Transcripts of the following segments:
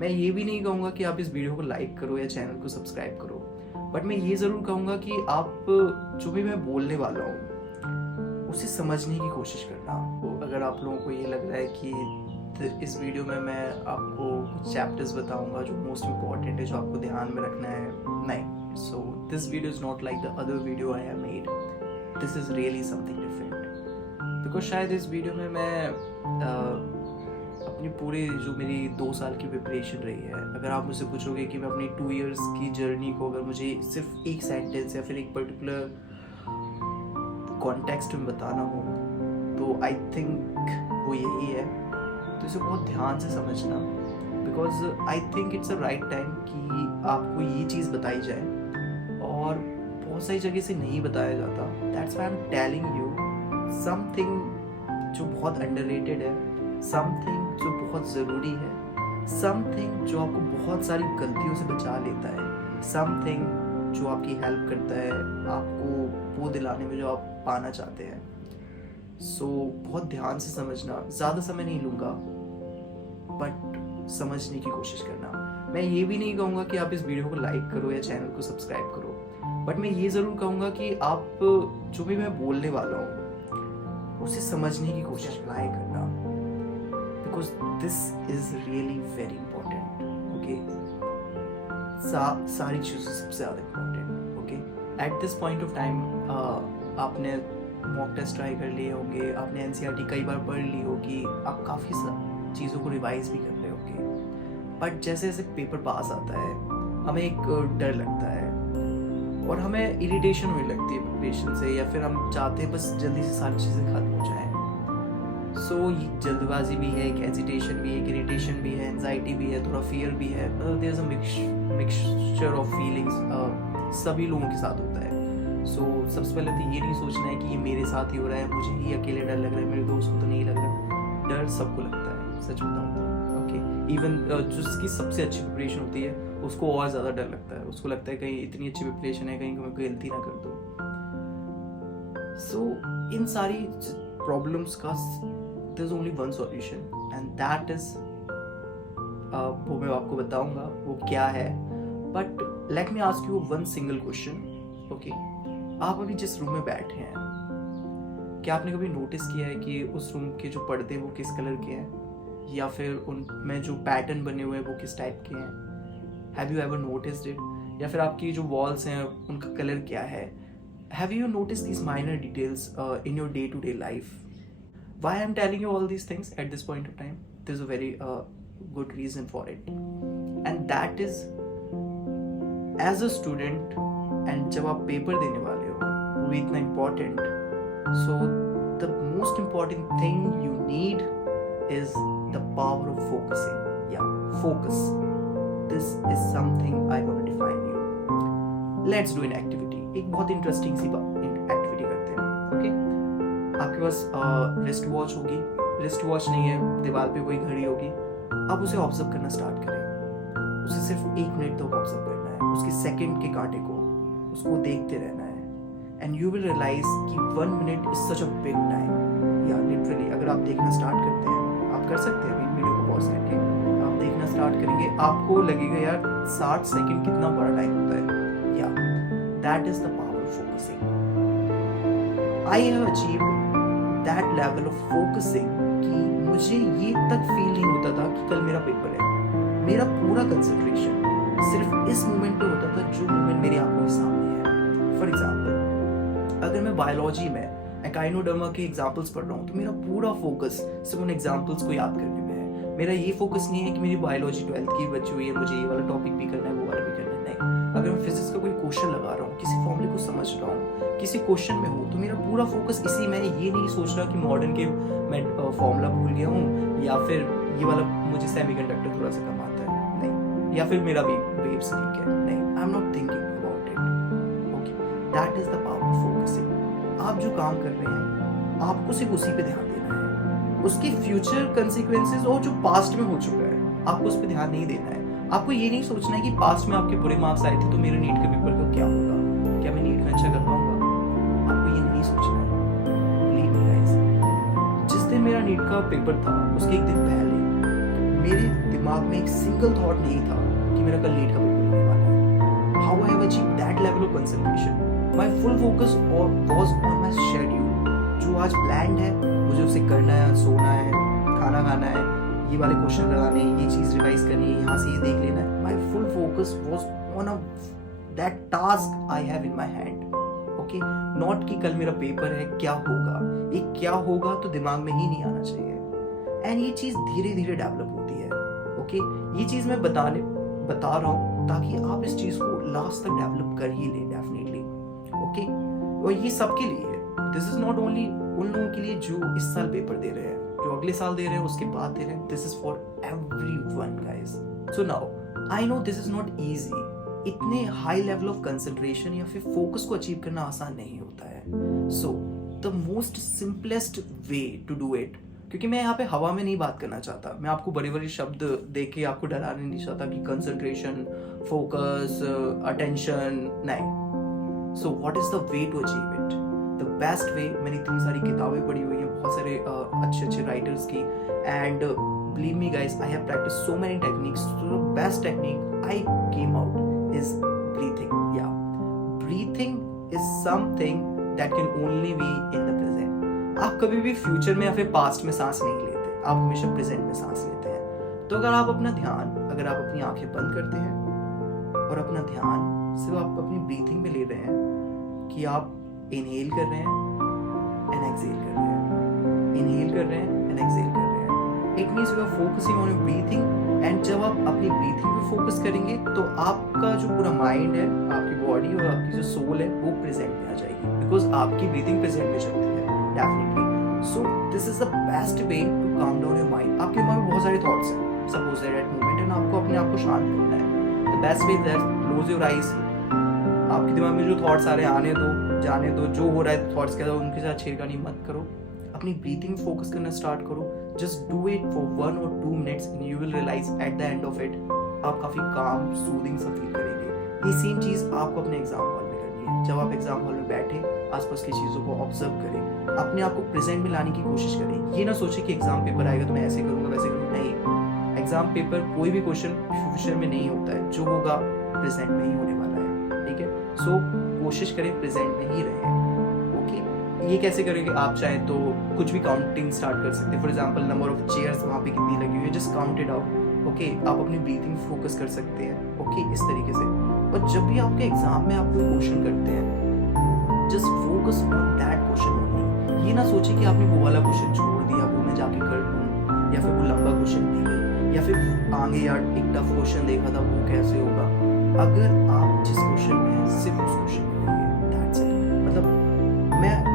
मैं ये भी नहीं कहूँगा कि आप इस वीडियो को लाइक करो या चैनल को सब्सक्राइब करो, बट मैं ये ज़रूर कहूँगा कि आप जो भी मैं बोलने वाला हूँ उसे समझने की कोशिश करना। तो अगर आप लोगों को ये लग रहा है कि इस वीडियो में मैं आपको कुछ चैप्टर्स बताऊंगा जो मोस्ट इम्पॉर्टेंट है, जो आपको ध्यान में रखना है, नहीं, so this video is not like the other video I have made. This is really something different, because शायद इस वीडियो में मैं अपनी पूरी जो मेरी 2 साल की प्रिपरेशन रही है, अगर आप मुझसे पूछोगे कि मैं अपनी 2 इयर्स की जर्नी को अगर मुझे सिर्फ एक सेंटेंस या फिर एक पर्टिकुलर कॉन्टेक्स्ट में बताना हो तो आई थिंक वो यही है। तो इसे बहुत ध्यान से समझना, because I think it's a right time कि आपको ये चीज़ बताई जाए और बहुत सारी जगह से नहीं बताया जाता। That's why I am telling you something जो बहुत अंडररेटेड है, समथिंग जो बहुत ज़रूरी है, समथिंग जो आपको बहुत सारी गलतियों से बचा लेता है, समथिंग जो आपकी हेल्प करता है आपको वो दिलाने में जो आप पाना चाहते हैं। सो बहुत ध्यान से समझना, ज़्यादा समय नहीं लूँगा बट समझने की कोशिश करना। मैं ये भी नहीं कहूँगा कि आप इस वीडियो को लाइक करो या चैनल को सब्सक्राइब करो, बट मैं ये ज़रूर कहूँगा कि आप जो भी मैं बोलने वाला हूँ उसे समझने की कोशिश ट्राई करना, because this is really very important. Okay, सारी चीज़ें सबसे ज़्यादा important. Okay, at this point of time आपने मॉक टेस्ट ट्राई कर लिए होंगे, आपने एनसीईआरटी कई बार पढ़ ली होगी, आप काफ़ी चीज़ों को रिवाइज भी कर रहे होंगे, बट जैसे जैसे पेपर पास आता है हमें एक डर लगता है और हमें इरिटेशन होने लगती है प्रिपरेशन से, या फिर हम चाहते हैं बस जल्दी से सारी चीज़ें खत्म हो जाएं। सो ये जल्दबाजी भी है, एक एजिटेशन भी है, एक इरिटेशन भी है, एंजाइटी भी है, थोड़ा फियर भी है, मतलब there is a mixture of feelings सभी लोगों के साथ होता है। सो सबसे पहले तो ये नहीं सोचना है कि ये मेरे साथ ही हो रहा है, मुझे ही अकेले डर लग रहा है, मेरे दोस्त को तो नहीं लग रहा। डर सबको लगता है, सच बताऊँ तो। ओके, इवन जिसकी सबसे अच्छी प्रिपरेशन होती है उसको और ज़्यादा डर लगता है, उसको लगता है कहीं इतनी अच्छी प्रिपरेशन है, कहीं मैं गलती ना कर दूँ। सो इन सारी प्रॉब्लम्स का there's only one solution and that is वो मैं आपको बताऊंगा वो क्या है, but let me ask you one single question. Okay, आप अभी जिस रूम में बैठे हैं, क्या आपने कभी नोटिस किया है कि उस रूम के जो पर्दे वो किस कलर के हैं, या फिर उनमें जो पैटर्न बने हुए हैं वो किस टाइप के हैं? Have you ever noticed it? या फिर आपकी जो वॉल्स हैं उनका कलर क्या है? Have you noticed these minor details in your day to day life? Why I'm telling you all these things at this point of time? There's a very good reason for it, and that is as a student, and जब आप paper देने वाले हो वो भी इतना important, so the most important thing you need is the power of focusing. Yeah, focus. This is something I want to define you. Let's do an activity. एक बहुत interesting सी activity करते हैं. Okay? आपके पास रिस्ट वॉच होगी, wrist watch नहीं है, दीवार पे कोई घड़ी होगी, आप उसे ऑब्जर्व करना स्टार्ट करें। उसे सिर्फ 1 मिनट तक ऑब्जर्व करना है, उसके सेकंड के कांटे को उसको देखते रहना है, एंड यू विल रियलाइज कि 1 minute is such a big time. या लिटरली अगर आप देखना स्टार्ट करते हैं, आप कर सकते हैं अभी वीडियो को पॉज करके, आप देखना स्टार्ट करेंगे, आपको लगेगा यार 60 सेकेंड कितना बड़ा टाइम होता है। या that is the power of focusing. I have achieved that level of focusing कि मुझे ये तक फील नहीं होता था कि कल मेरा पेपर है। मेरा पूरा कंसंट्रेशन सिर्फ इस मोमेंट पे होता था जो मोमेंट मेरी आंखों के सामने है। फॉर एग्जाम्पल, अगर मैं बायोलॉजी में एकाइनोडर्मा के एग्जाम्पल्स पढ़ रहा हूँ तो मेरा पूरा फोकस सिर्फ उन एग्जाम्पल्स को याद करने में है। मेरा ये फोकस नहीं है कि मेरी बायोलॉजी 12th की बची हुई है, मुझे ये वाला टॉपिक भी करना है, वो वाला भी करना है। नहीं, अगर मैं फिजिक्स का कोई क्वेश्चन लगा रहा हूँ, किसी फॉर्मूले को समझ रहा हूँ, किसी क्वेश्चन में हूँ, तो मेरा पूरा फोकस इसी में, ये नहीं सोच रहा कि मॉडर्न के मैं फॉर्मूला भूल गया हूँ, या फिर ये वाला मुझे सेमीकंडक्टर थोड़ा सा कम आता है, नहीं, या फिर मेरा भी वेव्स लीक है, नहीं, I am not thinking about it. Okay, that is the power of focusing. आप जो काम कर रहे हैं आपको सिर्फ उसी पे ध्यान देना है, उसके फ्यूचर कंसिक्वेंसेस और जो पास्ट में हो चुका है आपको उस पर ध्यान नहीं देना है। आपको ये नहीं सोचना है कि पास्ट में आपके बुरे मार्क्स आए थे तो मेरे नीट के पेपर का क्या होगा, क्या मैं नीट का अच्छा कर पाऊंगा, आपको ये नहीं सोचना है। बिलीव मी गाइस, जिस दिन मेरा नीट का पेपर था उसके एक दिन पहले मेरे दिमाग में एक सिंगल थॉट नहीं था कि मेरा कल नीट का पेपर होने वाला है। How I have achieved that level of concentration, my full focus was on my schedule. जो आज प्लान्ड है मुझे उसे करना है, सोना है, खाना खाना है, ये वाले क्वेश्चन लगाने हैं, ये चीज रिवाइज करनी है, यहाँ से ये देख लेना है। My full focus was on that task I have in my hand. Okay, not कि कल मेरा पेपर है क्या होगा। ये क्या होगा तो दिमाग में ही नहीं आना चाहिए। एंड ये चीज धीरे धीरे डेवलप होती है। ओके, ये चीज मैं बता रहा हूँ ताकि आप इस चीज को लास्ट तक डेवलप कर ही ले डेफिनेटली। ओके, और ये सबके लिए है। दिस इज नॉट ओनली उन लोगों के लिए जो इस साल पेपर दे रहे हैं, जो अगले साल दे रहे हैं, उसके बाद दे रहे हैं। This is for everyone guys. So now I know this is not easy. इतने हाई लेवल ऑफ कंसंट्रेशन या फिर फोकस को अचीव करना आसान नहीं होता है। So the most simplest way to do it, क्योंकि मैं यहाँ पे हवा में नहीं बात करना चाहता, मैं आपको बड़े बड़े शब्द देके आपको डराने नहीं चाहता कि कंसंट्रेशन, फोकस, अटेंशन, नहीं। So what is the way to achieve it? The best way, मैंने इतनी सारी किताबें पढ़ी हुई है बहुत सारे अच्छे अच्छे राइटर्स की, and believe me guys, I have practiced so many techniques. So the best technique I came out is breathing. Yeah, breathing is something that can only be in the present. आप कभी भी future में या फिर past में सांस नहीं लेते, आप हमेशा प्रेजेंट में सांस लेते हैं। तो अगर आप अपनी आंखें बंद करते हैं और अपना ध्यान सिर्फ आप अपनी ब्रीथिंग में ले रहे हैं, कि आप इनहेल कर रहे हैं एंड एक्सहेल कर रहे हैं, इनहेल कर रहे हैं एंड एक्सहेल कर रहे हैं। It means you are focusing on your breathing. And जब आप अपनी ब्रीथिंग पे फोकस करेंगे तो आपका जो पूरा माइंड है, आपकी बॉडी और आपकी जो सोल है वो प्रेजेंट में आ जाएगी, बिकॉज आपकी ब्रीथिंग प्रेजेंट में चलती है definitely. So this is the best way to calm down your mind. आपके दिमाग में बहुत सारे थॉट्स हैं सपोज दैट मोमेंट, एंड आपको अपने आप को शांत करना है। The best way is that close your eyes. आपके दिमाग में जो थॉट्स आ रहे हैं आने दो, जाने दो, जो हो रहा है थॉट्स के साथ उनके साथ छेड़खानी मत करो। अपनी ब्रीथिंग फोकस करना स्टार्ट करो। Just do it for 1 or 2 minutes and you will realize at the end of it आप काफी काम, सूदिंग सा फील करेंगे। ये सेम चीज आपको अपने एग्जाम हॉल में करनी है। जब आप एग्जाम हॉल में बैठे, आसपास की चीजों को ऑब्जर्व करें, अपने आप को प्रेजेंट में लाने की कोशिश करें। ये ना सोचे कि एग्जाम पेपर आएगा तो मैं ऐसे करूंगा वैसे करूंगा, नहीं। एग्जाम पेपर कोई भी क्वेश्चन फ्यूचर में नहीं होता है, जो होगा प्रेजेंट में ही होने वाला है। ठीक है, सो कोशिश करें प्रेजेंट में ही रहें। ये कैसे करेंगे? आप चाहे तो कुछ भी काउंटिंग स्टार्ट कर सकते हैं। For example number of chairs वहाँ पे कितनी लगी हुई है, just count it out. Okay, आप अपनी ब्रीथिंग फोकस कर सकते हैं। ओके, इस तरीके से। और जब भी आपके एग्जाम में आप कोई क्वेश्चन करते हैं, just focus on that question only. ये ना सोचे कि आपने वो वाला क्वेश्चन छोड़ दिया, वो मैं जाके कर लूँ, या फिर वो लंबा क्वेश्चन नहीं, या फिर आगे यार एक टफ क्वेश्चन देखा था वो कैसे होगा। अगर आप जिस क्वेश्चन में है सिर्फ उस क्वेश्चन में रहिए, दैट्स इट। मतलब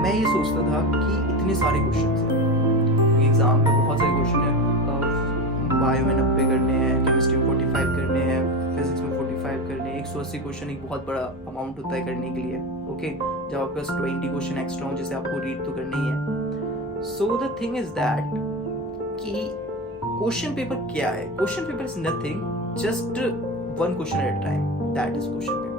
मैं ये सोचता था कि इतने सारे क्वेश्चन हैं एग्जाम में, बहुत सारे क्वेश्चन हैं, बायो में 90 करने हैं, केमिस्ट्री में 45 करने हैं, फिजिक्स में 45 करने हैं। 180 क्वेश्चन एक बहुत बड़ा अमाउंट होता है करने के लिए। ओके, जब आपके पास 20 क्वेश्चन एक्स्ट्रा हो जिसे आपको रीड तो करना ही है। So the thing is that कि क्वेश्चन पेपर क्या है? Question paper is nothing, just 1 question at a time, that is question paper.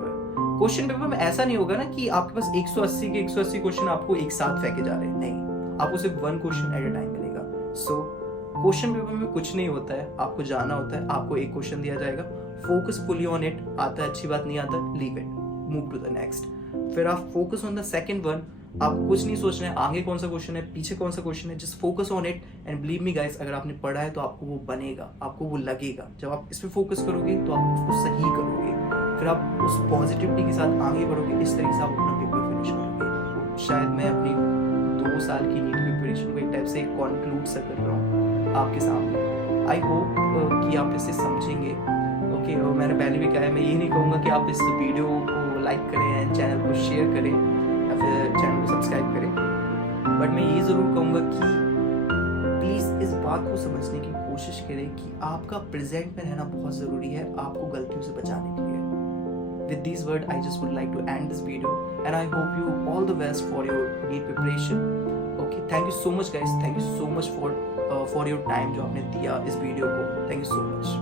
Question paper में ऐसा नहीं होगा ना कि आपके पास 180 के 180 क्वेश्चन आपको एक साथ फेंके जा रहे हैं, नहीं। आपको सिर्फ 1 क्वेश्चन एट अ टाइम मिलेगा। सो क्वेश्चन पेपर में कुछ नहीं होता है, आपको जाना होता है, आपको एक क्वेश्चन दिया जाएगा, फोकस फुली ऑन इट। आता है अच्छी बात, नहीं आता leave it, move to the next. फिर आप focus on the second one. आप कुछ नहीं सोचना है आगे कौन सा क्वेश्चन है, पीछे कौन सा क्वेश्चन है, just focus on it. And believe me guys, अगर आपने पढ़ा है तो आपको वो बनेगा, आपको वो लगेगा। जब आप इस पे फोकस करोगे तो आप उसको सही करोगे, फिर आप उस पॉजिटिविटी के साथ आगे बढ़ोगे। इस तरीके से आप अपना पेपर फिनिश करोगे। शायद मैं अपनी 2 साल की नीट प्रिपरेशन को एक टाइप से कंक्लूड सा कर रहा हूँ आपके सामने। आई होप कि आप इसे समझेंगे। ओके, और मैंने पहले भी कहा है, मैं ये नहीं कहूँगा कि आप इस वीडियो को लाइक करें, चैनल को शेयर करें या फिर चैनल को सब्सक्राइब करें, बट मैं ये ज़रूर कहूँगा कि प्लीज़ इस बात को समझने की कोशिश करें कि आपका प्रेजेंट में रहना बहुत ज़रूरी है आपको गलतियों से बचाने के लिए। With these words, I just would like to end this video, and I hope you all the best for your NEET preparation. Okay, thank you so much guys. Thank you so much for your time जो आपने दिया इस video को. Thank you so much.